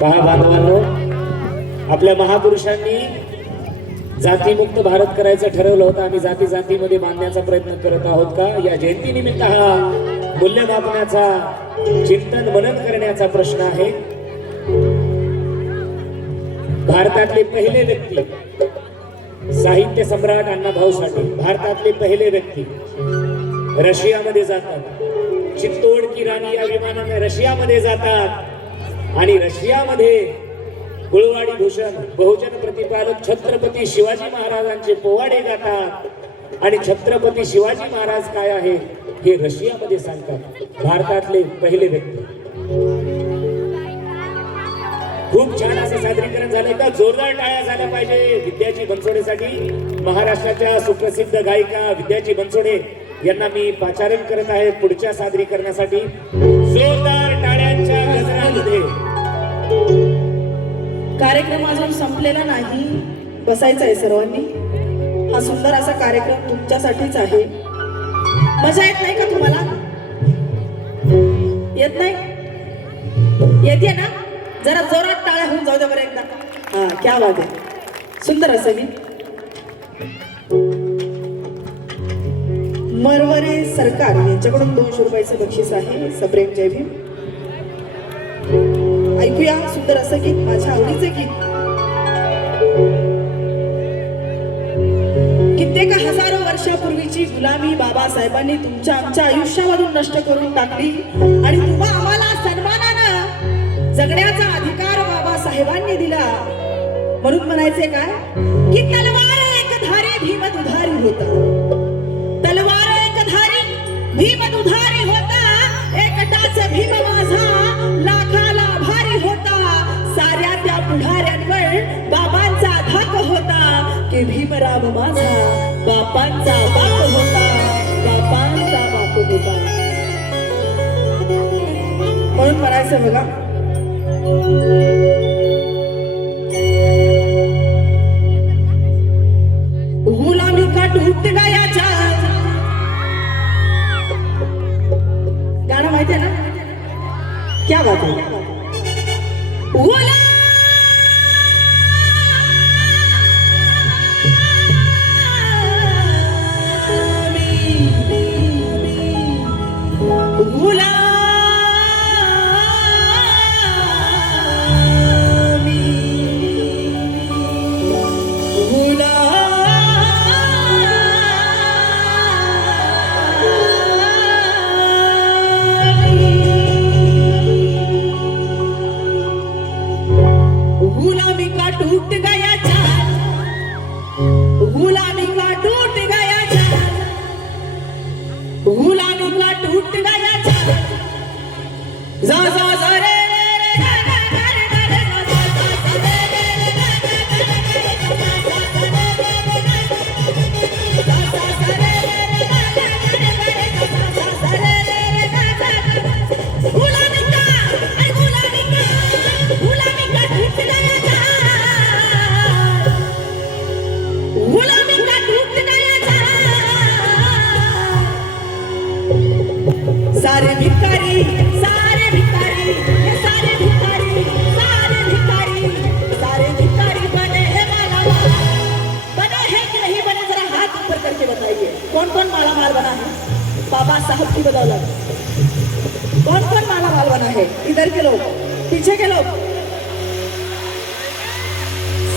पहा बांधवांनो, आपल्या महापुरुषांनी जातीमुक्त भारत करायचं ठरवलं होतं. आम्ही जाती जातीमध्ये बांधण्याचा प्रयत्न करत आहोत का? या जयंतीनिमित्त हा मूल्यमापनाचा चिंतन मनन करण्याचा प्रश्न आहे. भारतातले पहिले व्यक्ती साहित्य सम्राट अण्णाभाऊ साठे भारतातले पहिले व्यक्ती रशियामध्ये जातात. चित्तोड की राणी या विमानाने रशियामध्ये जातात आणि रशियामध्ये गुळवाडी भूषण बहुजन प्रतिपादक छत्रपती शिवाजी महाराजांचे पोवाडे गातात आणि छत्रपती शिवाजी महाराज काय आहे हे रशियामध्ये सांगतात. भारतातले पहिले व्यक्ती. खूप छान असं सादरीकरण झालं. का जोरदार टाळ्या झाल्या पाहिजे विद्याजी बनसोडेसाठी. महाराष्ट्राच्या सुप्रसिद्ध गायिका विद्याजी बनसोडे यांना मी पाचारण करत आहे पुढच्या सादरीकरणासाठी. जोरदार टाळ्यांच्या गजरामध्ये. कार्यक्रम अजून संपलेला नाही, बसायचं आहे सर्वांनी. हा सुंदर असा कार्यक्रम तुमच्यासाठीच आहे. मजा येत नाही का तुम्हाला? येत नाही? येते ना? जरा जोरात टाळ्या होऊन जाऊ दे बरं एकदा. हा, क्या बात आहे. सुंदर असं मी मरवरे सरकार यांच्याकडून 200 रुपयाचं बक्षीस आहे. सप्रेम जय भीम. ऐकूया सुंदर असं गीत, माझ्या आवडीचे गीत. कित्येक हजारो वर्षापूर्वीची गुलामी बाबासाहेबांनी तुमच्या आमच्या आयुष्यामधून नष्ट करून टाकली आणि तुम्हा आम्हाला सन्मानानं जगण्याचा अधिकार बाबासाहेबांनी दिला. म्हणून म्हणायचे काय की तलवार एक धारी भीम दुधारी होता. तलवार एक धारी भीम दुधारी होता. एकटाच भीम माझा लाखाला भारी होता. साऱ्या त्या पुढाऱ्यांवर बाबांचा धाक होता की भीमराव माझा बापांचा बाप होता. बापांचा बाप होता. म्हणून म्हणायचं बघा, गुलामी का टूट गया चाँद. गाणं माहिती आहे ना? क्या बात है. टूट गया चाँद. गुलामी का टूट गया चाँद. गुलामी का टूट गया चाँद. जा जा जा रे सारे भिकारी सारे भिकारी सारे भिकारी सारे भिकारी सारे भिकारी बने हैं मालामाल. बने हैं कि नहीं बने? जरा हाथ ऊपर करके बताइए. कौन कौन मालामाल बना है? बाबा साहब की बदौलत. कौन कौन मालामाल बना है? इधर के लोग, पीछे के लोग.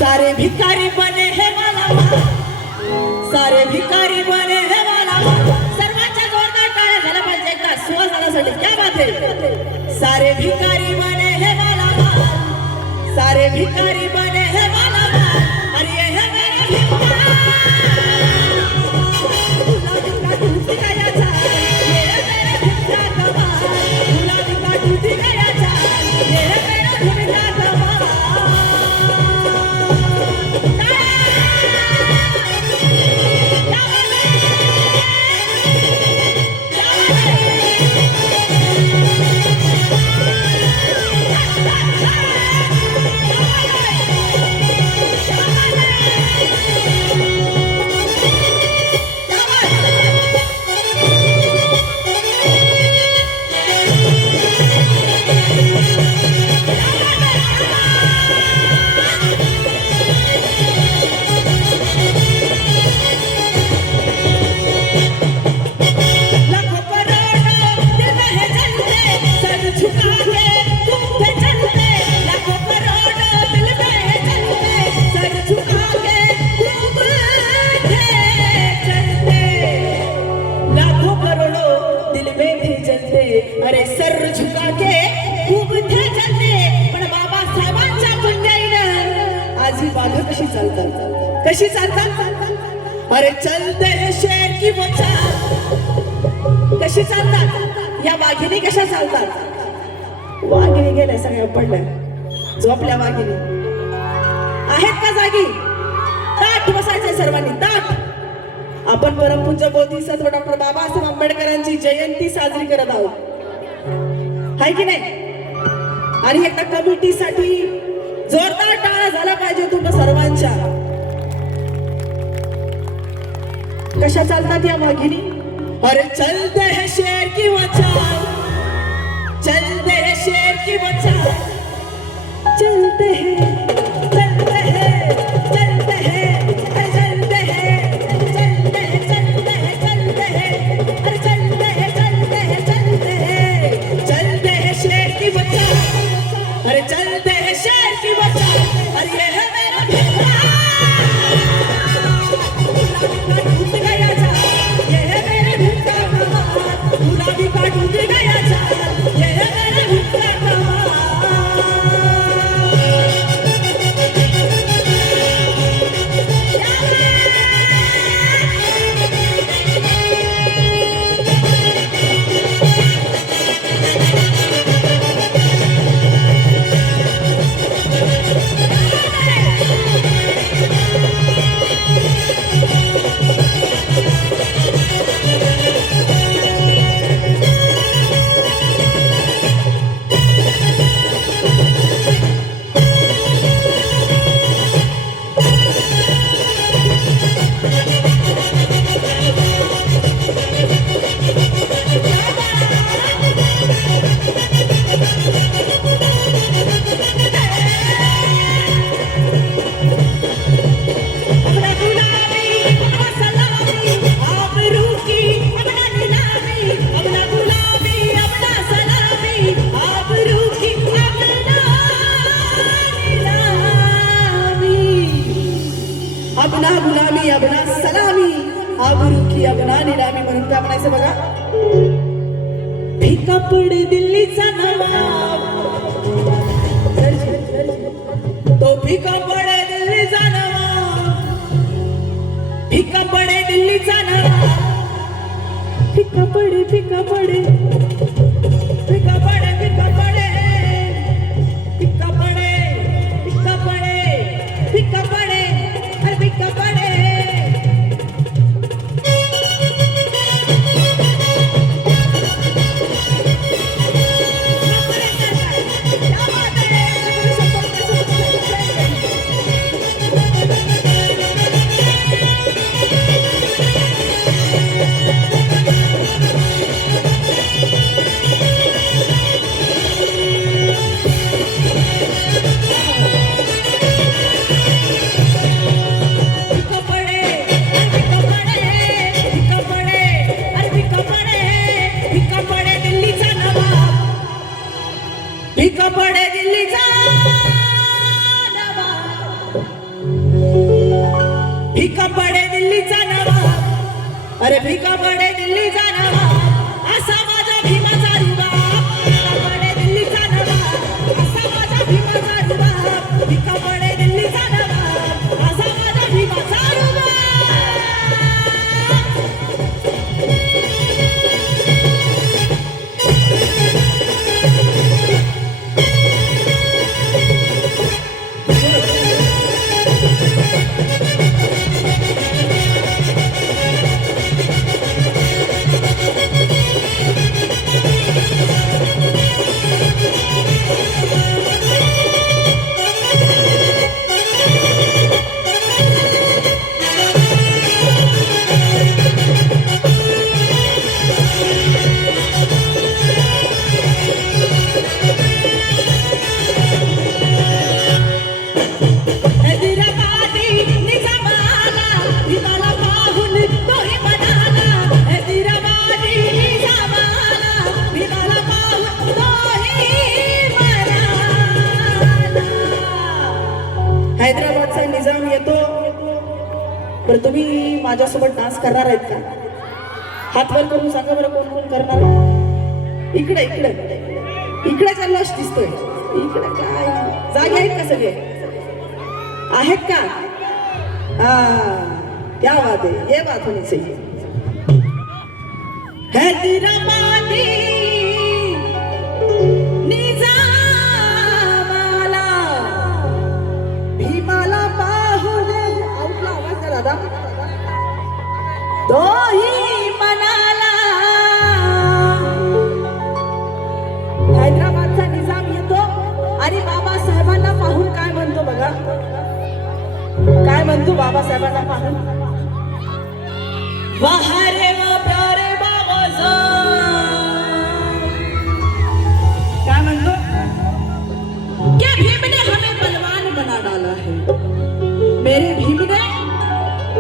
सारे भिकारी बने हैं मालामाल. सारे भिकारी बने हैं मालामाल. क्या बात है. सारे भिकारी बने हैं मालामाल. सारे भिकारी बने हैं मालामाल. अरे ये है मेरा गुलामी का टूट गया चाँद. ये है मेरा भिक्षा कमाल. गुलामी का टूट गया चाँद. ये है मेरा भिक्षा कमाल. माझी वाघ कशी चालतात, कशी चालतात? अरे चलते हैं शेर की बचाल, कशी चालतात? या वाघिणी कशा चालतात? वाघिणी गेल्या सगळ्या पडल्या, झोपल्या वाघिणी. आहेत का जागी? ताठ बसायचंय सर्वांनी, ताठ. आपण परमपूज्य बोधिसत्व डॉक्टर बाबासाहेब आंबेडकरांची जयंती साजरी करत आहोत, हाय की नाही? आणि एकदा कमिटीसाठी जोरदार टाळा झाला पाहिजे तुमच्या सर्वांच्या. कशा चालतात या वाघिणी? अरे चलते हैं शेर की बचाल, चलते हैं शेर की बचाल, चलते हैं, चलते हैं, चलते हैं, चलते हैं, चलते हैं, चलते हैं, चलते हैं, अरे चलते हैं, चलते हैं, चलते हैं, चलते हैं शेर की बचाल, अरे चलते हैं शेर की बचाल. अरे ये है मेरा भिक्खा, टूट गया जाल, ये है मेरा भिक्खा कमाल, गुलाबी का टूट गया जाल, ये है मेरा भिक्खा कमाल. अबना गुलामी अबना सलामी, आबरू की अबना निलामी. म्हणून काय म्हणायचं बघा? फिका पडे दिल्लीचा नवाब, तो फिका पडे दिल्लीचा नवाब, फिका पडे दिल्लीचा नवाब, फिका पडे, फिका पडे, फिका पडे, फिका पडे, फिका पडे, फिका पडे, फिका पडे, अरे फिका पडे. फिका पडे दिल्लीचा नवाब, फिका पडे दिल्लीचा नवाब, अरे फिका पडे दिल्लीचा नवाब, असा माझा भीमाचा रुबाब. फिका पडे दिल्लीचा नवाब, असा माझा भीमाचा रुबाब, फिका पडे दिल्लीचा नवाब, असा माझा भीमाचा रुबाब. हैदराबादचा निजाम येतो, पण तुम्ही माझ्यासोबत डान्स करणार आहेत का? हात वर करून सांगा बरं, कोण कोण करणार? इकडे इकडे इकडे चाललाच दिसतोय. इकडे काय जागे आहेत का सगळे? आहेत का? क्या बात है, ये बात होनी चाहिए. हैदराबादी निजामाला भीमाला पाहून आउटला आवाज द्या दादा. तोही मनाला हैदराबादचा निजाम येतो आणि बाबासाहेबांना पाहून काय म्हणतो बघा. काय म्हणतो बाबासाहेबांना पाहून? वाहरे वा प्यारे बाबासाहेब. काय म्हणतो? क्या भीम ने हमें बलवान बना डाला है. मेरे भीम ने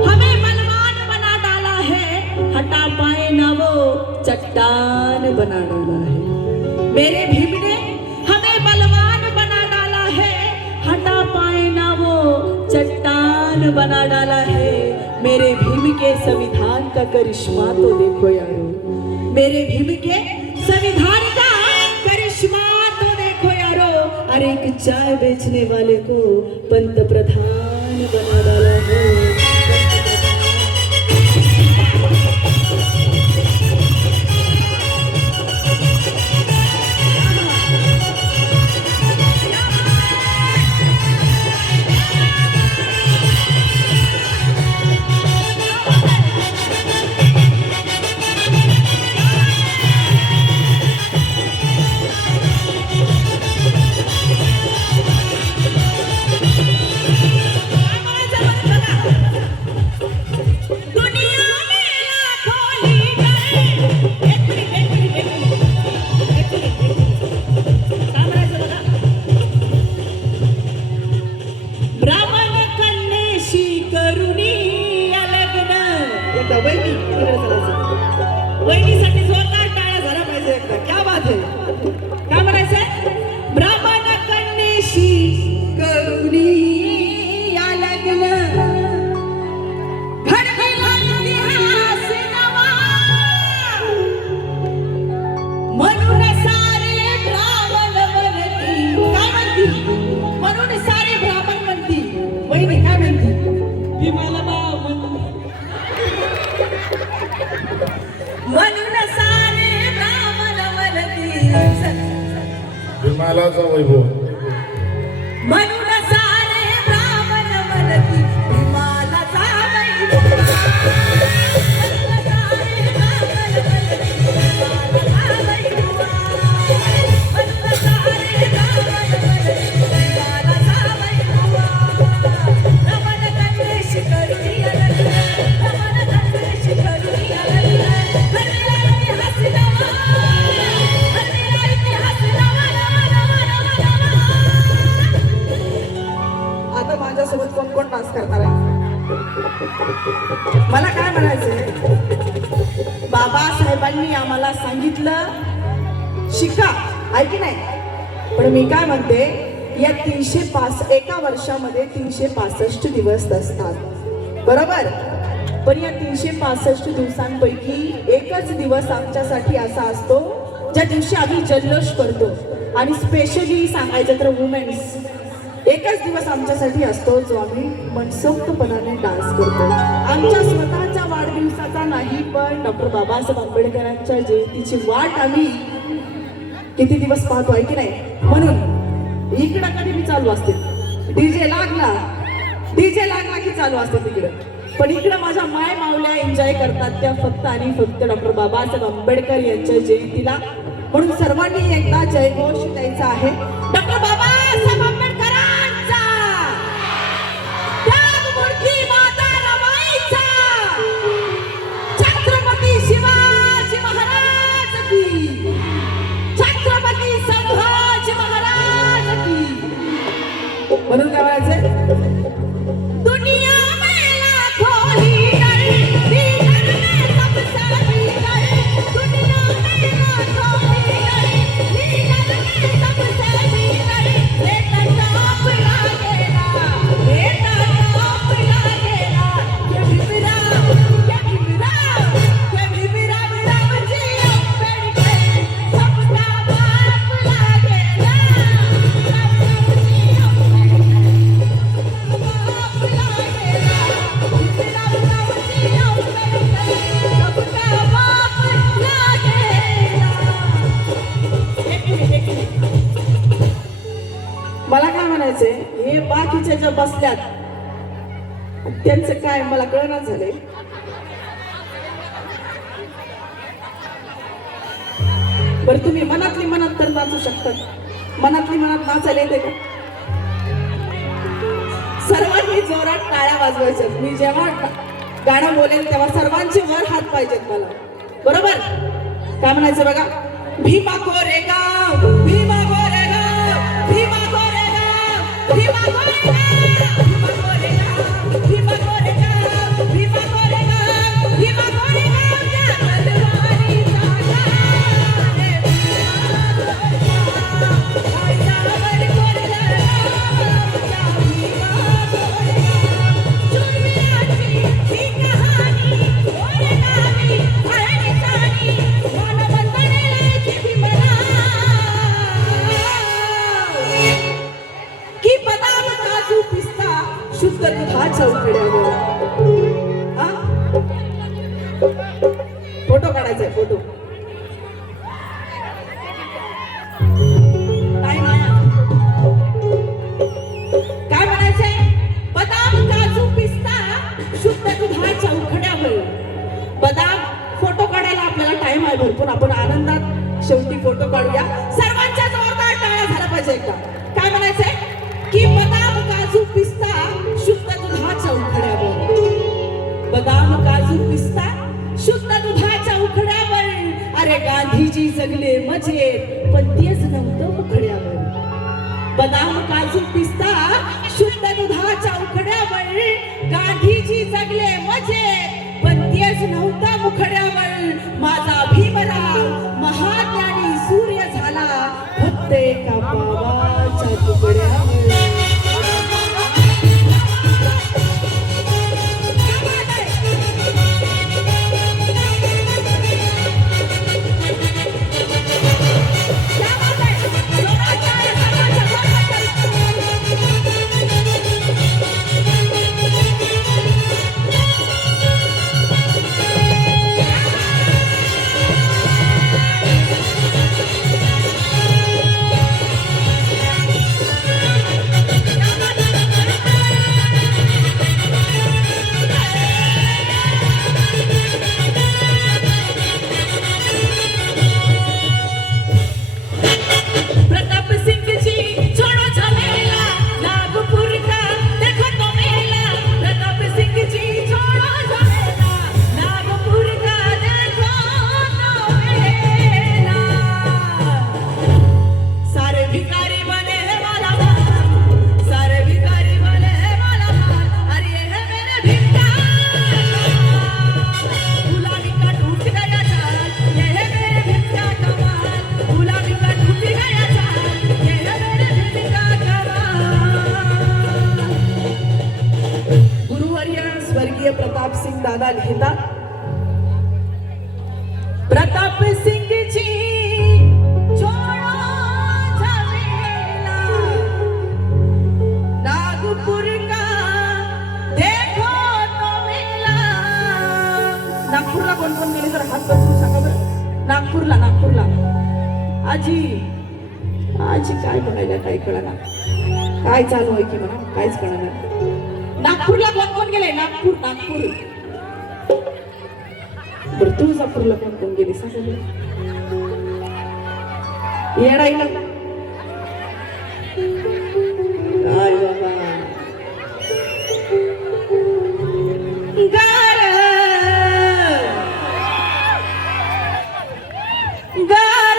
हमें बलवान बना डाला है. हटा पाए ना वो चट्टान बना डाला है. मेरे भीम ने हमें बलवान बना डाला है. हटा पाए ना वो चट्टान बना डाला है. मेरे भीम के संविधान का करिश्मा तो देखो यारो. मेरे भीम के संविधान का करिश्मा तो देखो यारो. अरे एक चाय बेचने वाले को पंतप्रधान बना डाला है. वहिनीसाठी जोरदार टाळ्या झाल्या पाहिजे एकदा. क्या बात है. काय म्हणायचंय? ब्राह्मण कन्येशी करुणी या लग्न घडविला इतिहास नवा. म्हणून सारे ब्राह्मण म्हणती. काय म्हणती? म्हणून सारे ब्राह्मण म्हणती. वहिनी काय म्हणती? भीमाला म्हणून सारे ब्राह्मण म्हणती. विमालाचा वैभव. म्हणून सारे ब्राह्मण म्हणती विमालाचा वैभव. आता माझ्यासोबत कोण कोण डान्स करणार आहे? मला काय म्हणायचंय, बाबासाहेबांनी आम्हाला सांगितलं शिका, आहे की नाही? पण मी काय म्हणते, या 365 एका वर्षामध्ये 365 दिवस असतात, बरोबर? पण या 365 दिवसांपैकी एकच दिवस आमच्यासाठी असा असतो ज्या दिवशी आम्ही जल्लोष करतो. आणि स्पेशली सांगायचं तर वुमेन्स, एकच दिवस आमच्यासाठी असतो जो आम्ही मनसोक्तपणाने डान्स करतो. आमच्या स्वतःच्या वाढदिवसाचा नाही, पण डॉक्टर बाबासाहेब आंबेडकरांच्या जयंतीची वाट आम्ही किती दिवस पाहतो, आहे की नाही? म्हणून इकडं कधी मी चालू असते, डीजे लागला की चालू असते तिकडं. पण इकडं माझ्या माय मावल्या एन्जॉय करतात त्या फक्त आणि फक्त डॉक्टर बाबासाहेब आंबेडकर यांच्या जयंतीला. म्हणून सर्वांनी एकदा जयघोष द्यायचा आहे डॉक्टर बाबासाहेब आंबेडकरांचा. त्यागमूर्ती माता रमाईचा. छत्रपती शिवाजी महाराज की. छत्रपती संभाजी महाराज की. म्हणून काय म्हणायचंय, दुनिया में लाखों लीडर, लीडर में सबसे लीडर. दुनिया में लाखों लीडर, लीडर में सबसे लीडर. बेटा टॉप लागेला, बेटा टॉप लागेला. ये भीमराव, ये भीमराव, ये भीमराव रावजी आंबेडकर सबका बाप लागेला. रावजी आंबेडकर म्हणायचंय हे बाकीच्या ज्या बसल्यात त्यांचं काय मला कळणार झालंय. बरं तुम्ही मनातली मनात तर नाचू शकतात. मनातली मनात नाचायला येते का? सर्वांनी जोरात टाळ्या वाजवायच्यात. मी जेव्हा गाणं बोलेल तेव्हा सर्वांचे वर हात पाहिजेत मला. बरोबर? काय म्हणायचं बघा. भीमा कोरेगाव, भीमा कोरेगाव, भीमा कोरेगाव, भीमा कोरेगाव, भीमा कोरेगाव, भीमा कोरेगाव, भीमा कोरेगाव, भीमा कोरेगाव, त्या तलवारीचा घाम रे काळजावर कोरला रामाच्या भीमा कोरेगाव. शूरवीराची ही कहाणी कोरेगावी आहे मानवंदनेची भीमराव. की बदाम काजू पिस्ता शुद्ध दुधाच्या उकड्यावर. हा? फोटो काढायचा फोटो. काय म्हणायचंय? बदाम काजू पिस्ता शुद्ध दुधाच्या उकड्यावर. बदाम फोटो काढायला आपल्याला टाइम आहे भरपूर. आपण आनंदात शेवटी फोटो काढूया. सर्वांच्या जोरदार टाळ्या झाल्या पाहिजे एकदा. काय म्हणायचंय? की बदाम काजू पिस्ता शुद्ध दुधाच्या उकड्यावर. बदाम काजू पिस्ता शुद्ध दुधाच्या उकड्यावर. अरे गांधीजी जगले मजेत पण तेच नव्हतं उकड्यावर. बदाम काजू पिस्ता शुद्ध दुधाच्या उकड्यावर. गांधीजी जगले मजेत पण तेच नव्हतं मुखड्यावर. माझा भीमराव महाज्ञानी सूर्य झाला फक्त एका पावाच्या तुकड्यावर. दादा लिहितात. प्रताप सिंग जी छोड़ो झमेला नागपुर का देखो तो मेला. नागपूरला कोण कोण गेले तर हात बसून सांगा बरं. नागपूरला आजी काय बघायला काय कळणार. काय चालू आहे की म्हणा काहीच कळणार. नागपूरला कोण गेले? नागपूर बरं. तुळजापूरला कोण गेली सांगा येडाईला. काय बाबा गार गार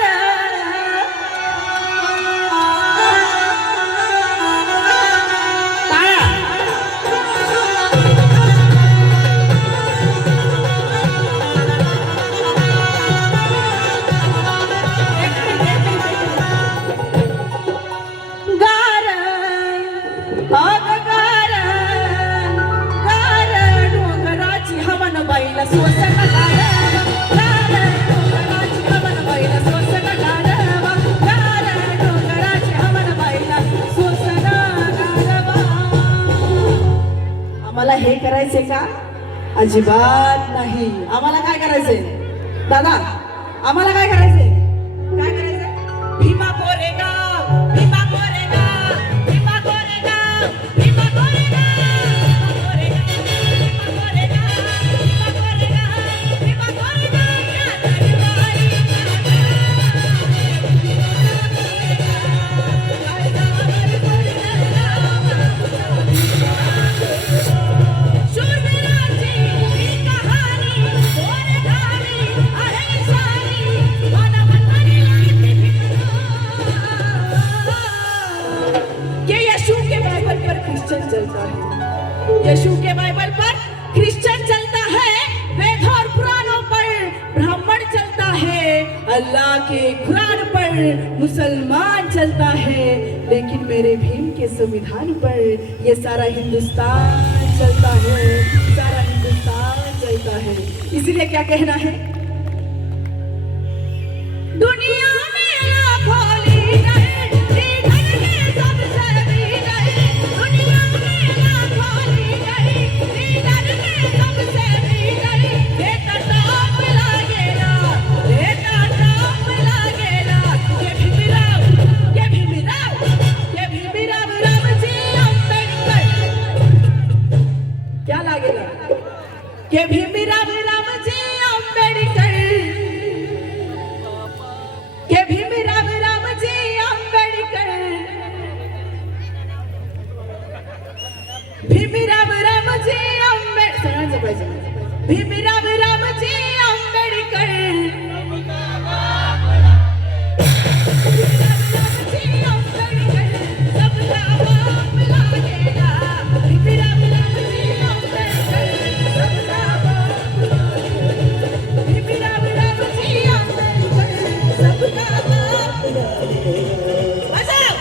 आम्हाला हे करायचे का? अजिबात नाही. आम्हाला काय करायचंय दादा? आम्हाला काय करायचंय? भीमा कोरेगाव, भीमा कोरेगाव, भीमा कोरेगाव. चलता है। यीशु के बाइबल पर क्रिश्चियन चलता है, वेद और पुराणों पर ब्राह्मण चलता है, अल्लाह के कुरान पर मुसलमान चलता है, लेकिन मेरे भीम के संविधान पर ये सारा हिंदुस्तान चलता है, सारा हिंदुस्तान चलता है। इसीलिए क्या कहना है, दुनिया में लाखों लीडर, लीडर के सबसे लीडर, दुनिया में लाखों लीडर, लीडर के सबसे लीडर, बेटा टॉप लागेला, बेटा टॉप लागेला, ये भीमराव, ये भीमराव, ये भीमराव रामजी अंबेडकर, क्या लागेला, ये भीमराव रामजी अंबेडकर, के भीमराव रामजी अंबेडकर, भीमराव रामजी अंबेडकर, सगळ्यांचं पाहिजे, भीमराव रामजी अंबेडकर, रामजी अंबेडकर, सबका बाप लागेला, भीमराव रामजी अंबेडकर, सबका बाप लागेला, भीमराव रामजी अंबेडकर, सबका बाप लागेला। बजाव!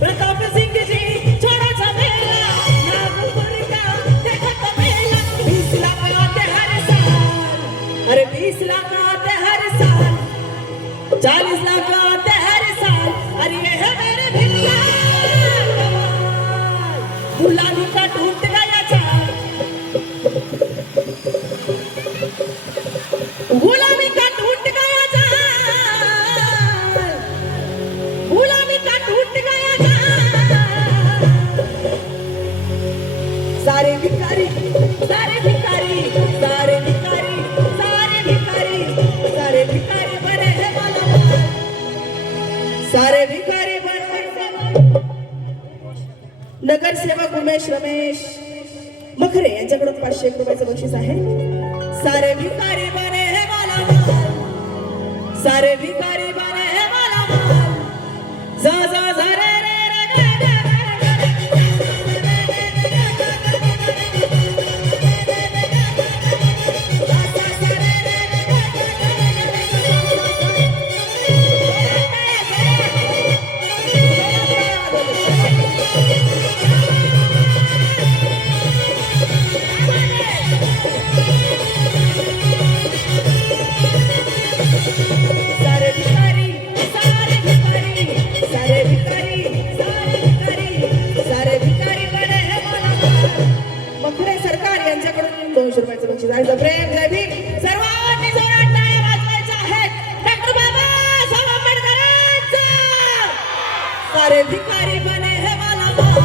प्रताप सिंह जी छोड़ा झमेला, नागपुर का देखो तो मेला, 20 लाख आते हर साल, अरे 20 लाख आते हर साल, 40 लाख आते हर साल, अरे ये है मेरे भिल्ला कमाल, गुलामी का टूट गया चाल, गुलामी का टूट गया चाल, गुलामी का टूट गया चाल, सारे भिखारी, सारे भिखारी, सारे भिखारी, सारे भिखारी, सारे भिखारी बने हैं मालामाल, सारे भिखारी बने हैं। नगरसेवक उमेश रमेश मखरे यांच्याकडून 500 रुपयाचं बक्षीस आहे। सारे भिखारी बने हैं मालामाल, सारे भिखारी बने हैं मालामाल, जा जा जा रे रे रे रे रे सारे भिखारी, सारे भिखारी, सारे भिखारी, सारे भिखारी, सारे भिखारी बने हैं मालामाल। मखरे सरकार यांच्याकडून 200 रुपयाचं बक्षीस आहे। प्रेम जय भीम, सर्वांनी जोरात टाळ्या वाजवायच्या आहेत डॉक्टर बाबासाहेब आंबेडकरांचा। सारे भिखारी बने हैं मालामाल,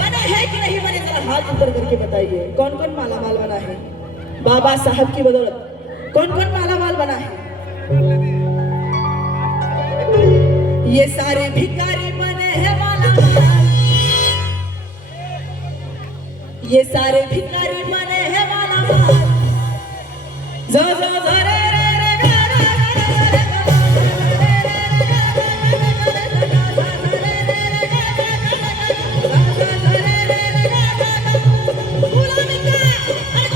बने हैं कि नहीं बने, जरा हाथ ऊपर करके बताइए, कौन कौन मालामाल बना है बाबा साहब की बदौलत, कौन कौन मालामाल बना है। ये सारे भिखारी बने हैं मालामाल, ये सारे भिखारी बने हैं मालामाल, जा जा जा रे रे रे गा गा गा गा गुलामी का, अरे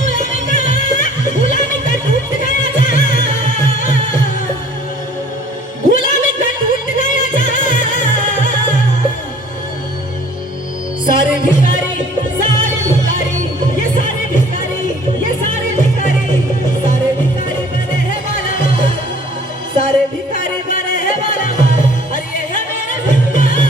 गुलामी का टूट गया चाल, गुलामी का टूट गया चाल, सारे भिखारी, सारे भिखारी, ये सारे भिखारी, ये सारे भिखारी, सारे भिखारी बने हैं मालामाल, सारे भिखारी बने हैं मालामाल, अरे ये है मेरे भिखारी,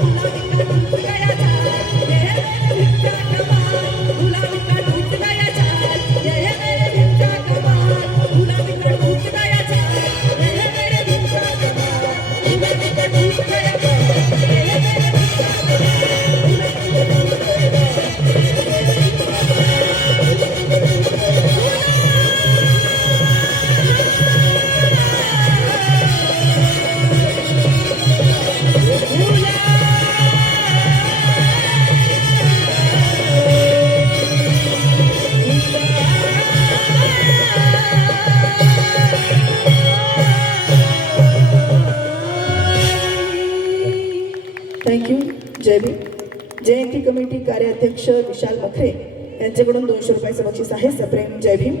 गुलामी का टूट गया चाल, ये है मेरे भिखारी कमाल, गुलामी का टूट गया चाल, ये है मेरे भिखारी कमाल, गुलामी का टूट गया चाल, ये है मेरे भिखारी कमाल, गुलामी का टूट गया चाल, ये है मेरे भिखारी कमाल। थँक्यू. जय भीम. जयंती कमिटी कार्याध्यक्ष विशाल मखरे यांच्याकडून 200 रुपयाचं बक्षीस आहे. सप्रेम जय भीम.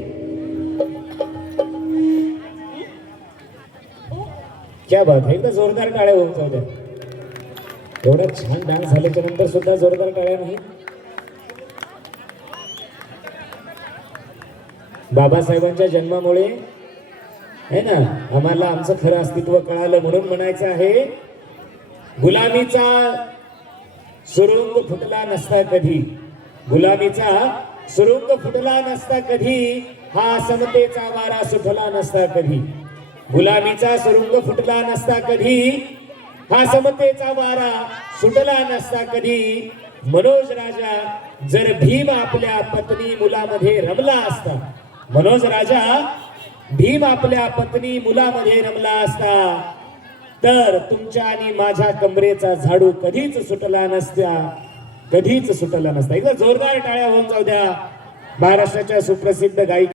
क्या बात आहे. एकदा जोरदार टाळ्या होऊन जाऊ द्या. एवढा छान डान्स झाल्याच्या नंतर सुद्धा जोरदार टाळ्या नाही. बाबासाहेबांच्या जन्मामुळे है ना आम्हाला आमचं खरं अस्तित्व कळालं म्हणून म्हणायचं आहे, गुलामीचा सुरुंग फुटला नसता कधी, गुलामीचा सुरुंग फुटला नसता कधी, हा समतेचा वारा सुटला नसता कधी, गुलामीचा सुरुंग फुटला नसता कधी, हा समतेचा वारा सुटला नसता कधी. मनोज राजा जर भीम आपल्या पत्नी मुलामध्ये रमला असता, मनोज राजा भीम आपल्या पत्नी मुलामध्ये रमला असता तर तुमच्या आणि माझ्या कमरेचा झाडू कधीच सुटला नसता, कधीच सुटला नसता. एकदा जोरदार टाळ्या होऊन जाऊ द्या महाराष्ट्राच्या सुप्रसिद्ध गायिका